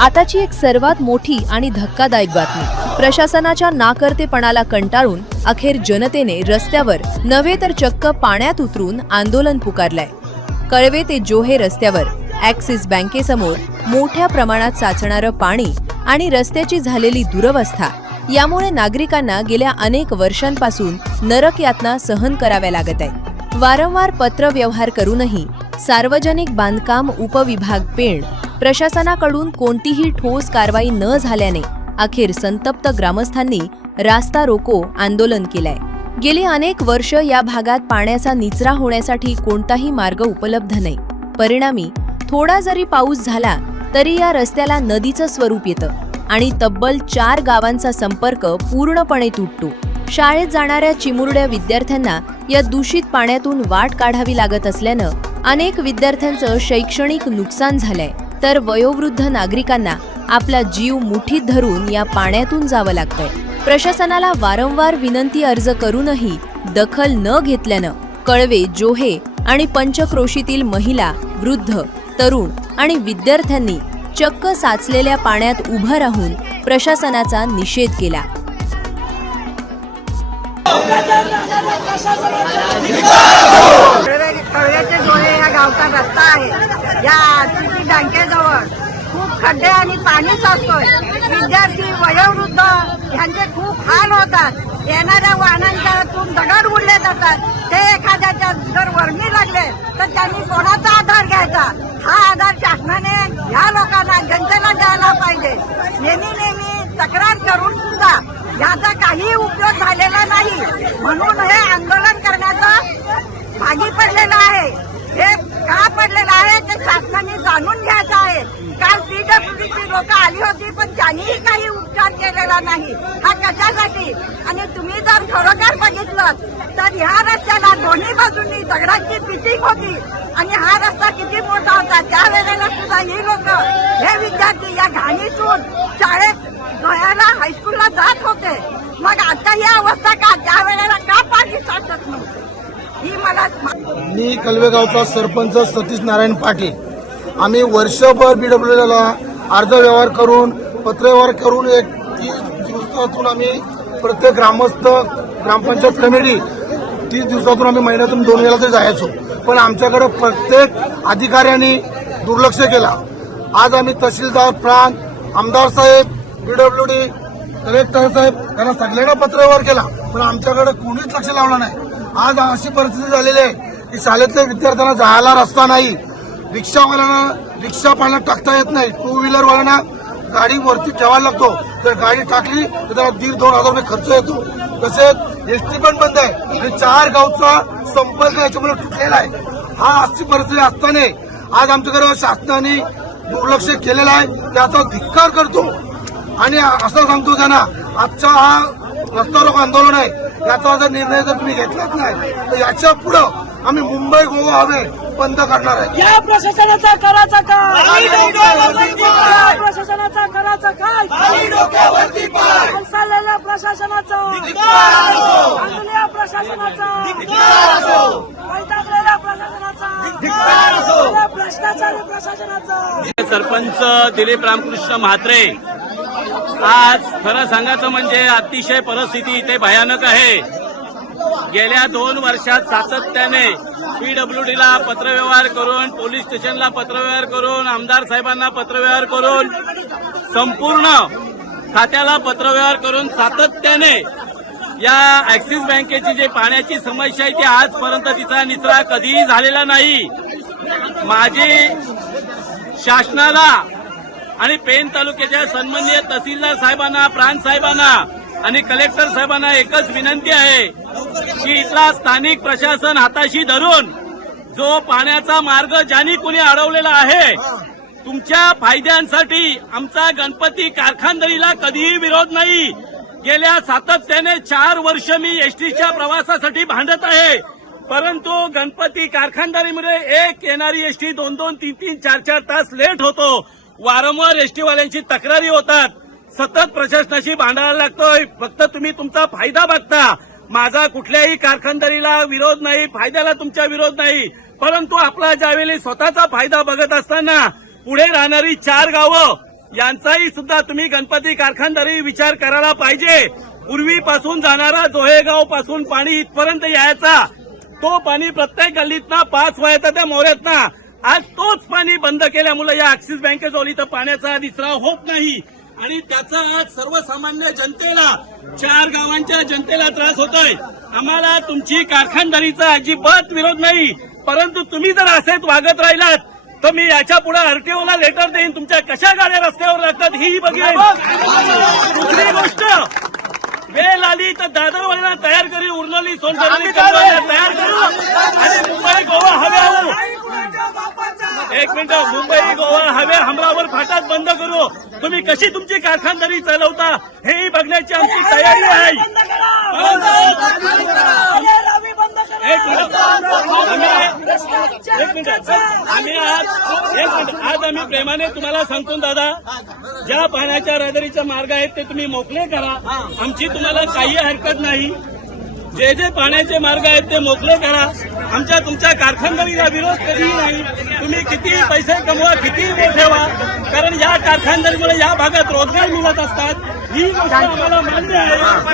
आताची एक सर्वात मोठी आणि धक्कादायक बातमी। प्रशासनाच्या नाकर्तेपणाला कंटाळून अखेर जनतेने रस्त्यावर नव्हे तर चक्क पाण्यात उतरून आंदोलन पुकारलंय। कळवे ते जोहे रस्त्यावर ॲक्सिस बँकेसमोर मोठ्या प्रमाणात साचणारं पाणी आणि रस्त्याची झालेली दुरवस्था यामुळे नागरिकांना गेल्या अनेक वर्षांपासून नरक यातना सहन कराव्या लागत आहे। वारंवार पत्रव्यवहार करूनही सार्वजनिक बांधकाम उपविभाग पेण प्रशासनाकडून कोणतीही ठोस कारवाई न झाल्याने अखेर संतप्त ग्रामस्थांनी रास्ता रोको आंदोलन केलंय। गेली अनेक वर्ष या भागात पाण्याचा निचरा होण्यासाठी कोणताही मार्ग उपलब्ध नाही। परिणामी थोडा जरी पाऊस झाला तरी या रस्त्याला नदीचं स्वरूप येतं आणि तब्बल 4 गावांचा संपर्क पूर्णपणे तुटतो। शाळेत जाणाऱ्या चिमुरड्या विद्यार्थ्यांना या दूषित पाण्यातून वाट काढावी लागत असल्यानं अनेक विद्यार्थ्यांचं शैक्षणिक नुकसान झालंय, तर वयोवृद्ध नागरिकांना आपला जीव मुठीत धरून या पाण्यातून जावं लागतंय। प्रशासनाला वारंवार विनंती अर्ज करूनही दखल न घेतल्यानं कळवे, जोहे आणि पंचक्रोशीतील महिला, वृद्ध, तरुण आणि विद्यार्थ्यांनी चक्क साचलेल्या पाण्यात उभं राहून प्रशासनाचा निषेध केला। कळवे ते जोहे या गावचा रस्ता आहे। या आरसीसी बँकेजवळ खूप खड्डे आणि पाणी साचतोय। विद्यार्थी, वयोवृद्ध यांचे खूप हाल होतात। येणाऱ्या वाहनांच्यातून दगड उडले जातात। ते एखाद्याच्या जर वर्णी लागले तर त्यांनी कोणाचा आधार घ्यायचा? हा आधार शासनाने या लोकांना, जनतेला द्यायला पाहिजे। नेहमी तक्रार करून सुद्धा याचा काही उपयोग झालेला नाही, म्हणून हे आंदोलन करण्याचा भागी पडलेलं आहे। हे का पडलेलं आहे ते शासनाने जाणून घ्यायचं आहे। काल पीडब्ल्यूडीची लोक आली होती पण त्यांनीही काही उपचार केलेला नाही। हा कशासाठी? आणि तुम्ही जर खरोखर बघितलं तर ह्या रस्त्याला दोन्ही बाजूंनी दगडांची पिचिंग होती आणि हा रस्ता किती मोठा होता। त्यावेळेला सुद्धा ही लोक, हे विद्यार्थी या घाणीतून शाळेत हायस्कूलला जात होते। मग आता ही अवस्था का? त्यावेळेला का पाणी साचत नव्हतं? ही मला मी कळवे गावचा सरपंच सतीश नारायण पाटील। आम्ही वर्षभर बीडब्ल्यूडीला अर्ज व्यवहार करून, पत्रव्यवहार करून 30 दिवसातून आम्ही प्रत्येक ग्रामस्थ, ग्रामपंचायत कमिटी 30 दिवसातून आम्ही महिन्यातून 2 वेळा तरी जायचो, पण आमच्याकडे प्रत्येक अधिकाऱ्यांनी दुर्लक्ष केला। आज आम्ही तहसीलदार, प्रांत, आमदार साहेब, बीडब्ल्यूडी, कलेक्टर साहेब यांना सगळ्यांना पत्रव्यवहार केला, पण आमच्याकडे कोणीच लक्ष लावलं नाही। आज अशी परिस्थिती झालेली आहे की शाळेतल्या विद्यार्थ्यांना जायला रस्ता नाही, रिक्षावाल्यांना रिक्षा पाण्यात टाकता येत नाही, 2 व्हीलरवाल्यांना गाडी वरती ठेवायला लागतो, जर गाडी टाकली तर त्याला 1,500-2,000 रुपये खर्च येतो। तसेच एसटी पण बंद आहे आणि 4 गावचा संपर्क याच्यामुळे तुटलेला आहे। हा अशी परिस्थिती असताना आज आमच्याकडे शासनाने दुर्लक्ष केलेलं आहे, त्याचा धिक्कार करतो आणि असं सांगतो त्यांना, आजचा हा रस्ता रोको आंदोलन आहे, याचा जर निर्णय जर तुम्ही घेतलाच नाही तर याच्या पुढं आम्ही मुंबई, गोवा हवे बंद करणार आहे। या प्रशासनाचा करायचा काय? प्रशासनाचा करायचा काय? चाललेल्या प्रशासनाचा, चाललेल्या प्रशासनाचा, वैतागलेल्या प्रशासनाचा, भ्रष्टाचारी प्रशासनाचा। सरपंच दिलीप रामकृष्ण म्हात्रे, आज खरं सांगायचं म्हणजे अतिशय परिस्थिती इथे भयानक आहे। गेल्या 2 वर्षात सातत्याने पीडब्ल्यूडीला पत्रव्यवहार करून, पोलीस स्टेशनला पत्रव्यवहार करून, आमदार साहेबांना पत्रव्यवहार करून, संपूर्ण खात्याला पत्रव्यवहार करून सातत्याने या ॲक्सिस बँकेची जी पाण्याची समस्या आहे ती आजपर्यंत तिचा निचरा कधीही झालेला नाही। माझी शासनाला आणि पेण तालुक्याच्या सन्माननीय तहसीलदार साहेबांना, प्रांत साहेबांना आणि कलेक्टर साहेबांना एकच विनंती आहे की इथला स्थानिक प्रशासन हाताशी धरून जो पाण्याचा मार्ग ज्यांनी कुणी अडवलेला आहे, तुमच्या फायद्यांसाठी आमचा गणपती कारखानदारीला कधीही विरोध नाही। गेल्या सातत्याने 4 वर्ष मी एसटीच्या प्रवासासाठी भांडत आहे, परंतु गणपती कारखानदारीमध्ये एक येणारी एसटी 2-2, 3-3, 4-4 तास लेट होतो। वारंवार एसटीवाल्यांची तक्रारी होतात, सतत प्रशासनाशी भांडायला लागतोय। फक्त तुम्ही तुमचा फायदा बघता। माझा कुठल्याही कारखानदारीला विरोध नाही, फायद्याला तुमचा विरोध नाही, परंतु आपला ज्यावेळी स्वतःचा फायदा बघत असताना पुढे राहणारी 4 गावं यांचाही सुद्धा तुम्ही गणपती कारखानदारी विचार करायला पाहिजे. पूर्वीपासून जाणारा जोहेगाव पासून पाणी इथपर्यंत यायचा, तो पाणी प्रत्येक गल्लीतनं पास व्हायचा त्या मोऱ्यातनं. आज तोच पाणी बंद केल्यामुळे या ऍक्सिस बँकेजवळ इथं पाण्याचा निचरा होत नाही आणि त्याचा आज सर्वसामान्य जनतेला, 4 गावांच्या जनतेला त्रास होतोय. आम्हाला तुमची कारखानदारीचा अजिबात विरोध नाही, परंतु तुम्ही जर असेच वागत राहिलात तर मी याच्या पुढे आरटीओला लेटर देईन, तुमच्या कशा गाड्या रस्त्यावर लागतात ही बघेन. दुसरी गोष्ट, वेळ आली तर दादरवाडीला तयार करी, उरलेली सोनसरली तयार करू आणि मुंबई गोवा हव्यावर, एक मिनिट, मुंबई गोवा हवे हमरावर फाटात बंद करू. तुम्ही कशी तुमची कारखानदारी चालवता हेही बघण्याची आमची तयारी आहे. एक मिनिट, आज आम्ही प्रेमाने तुम्हाला सांगतो दादा, ज्या पाण्याच्या रहदारीचे मार्ग आहेत ते तुम्ही मोकळे करा, आमची तुम्हाला काही हरकत नाही. जे जे पाण्याचे मार्ग आहेत ते मोकळे करा, आमच्या तुमच्या कारखानदारीला विरोध कधीही नाही. तुम्ही किती पैसे कमवा, किती वेळ ठेवा, कारण या कारखानदारीमुळे या भागात रोजगार मिळत असतात, ही गोष्ट आम्हाला मान्य आहे.